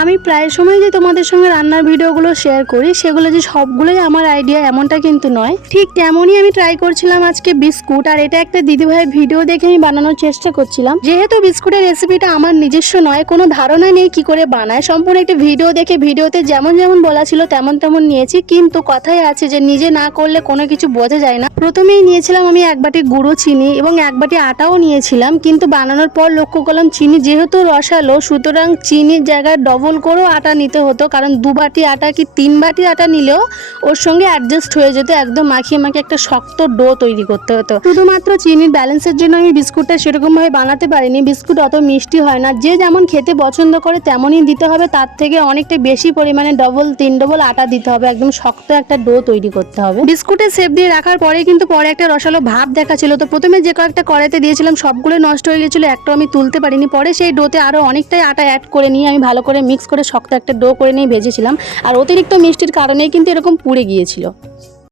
আমি প্রায় সময় যে তোমাদের সঙ্গে রান্নার ভিডিওগুলো শেয়ার করি সেগুলো যে সবগুলোই আমার আইডিয়া এমনটা কিন্তু নয়। ঠিক তেমনই আমি ট্রাই করছিলাম আজকে বিস্কুট, আর এটা একটা দিদিভাইয়ের ভিডিও দেখে আমি বানানোর চেষ্টা করছিলাম। যেহেতু বিস্কুটের রেসিপিটা আমার নিজস্ব নয়, কোনো ধারণা নেই কি করে বানায়, সম্পূর্ণ একটা ভিডিও দেখে ভিডিওতে যেমন যেমন বলা ছিল তেমন তেমন নিয়েছি। কিন্তু কথাই আছে যে নিজে না করলে কোনো কিছু বোঝা যায় না। প্রথমেই নিয়েছিলাম আমি এক বাটি গুঁড়ো চিনি এবং এক বাটি আটাও নিয়েছিলাম, কিন্তু বানানোর পর লক্ষ্য করলাম চিনি যেহেতু রসালো, সুতরাং চিনির জায়গায় ডবল করেও আটা নিতে হতো, কারণ 2 বাটি আটা কি 3 বাটি আটা নিলেও ওর সঙ্গে অ্যাডজাস্ট হয়ে যেত। একদম মাখিয়ে মাখিয়ে একটা শক্ত ডো তৈরি করতে হতো। শুধুমাত্র চিনির ব্যালেন্সের জন্য আমি বিস্কুটটা সেরকমভাবে বানাতে পারিনি। বিস্কুট অত মিষ্টি হয় না, যে যেমন খেতে পছন্দ করে তেমনই দিতে হবে, তার থেকে অনেকটা বেশি পরিমাণে ডবল 3 ডবল আটা দিতে হবে, একদম শক্ত একটা ডো তৈরি করতে হবে। বিস্কুটের শেপ দিয়ে রাখার পরে কিন্তু পরে একটা রসালো ভাব দেখা ছিল, তো প্রথমে যে কয়েকটা কড়াইতে দিয়েছিলাম সবগুলো নষ্ট হয়ে গেছিলো, একটা আমি তুলতে পারিনি। পরে সেই ডোতে আরও অনেকটাই আটা অ্যাড করে নিয়ে আমি ভালো করে মিক্স করে শক্ত একটা ডো করে নিয়ে ভেজেছিলাম, আর অতিরিক্ত মিষ্টির কারণেই কিন্তু এরকম পুড়ে গিয়েছিল।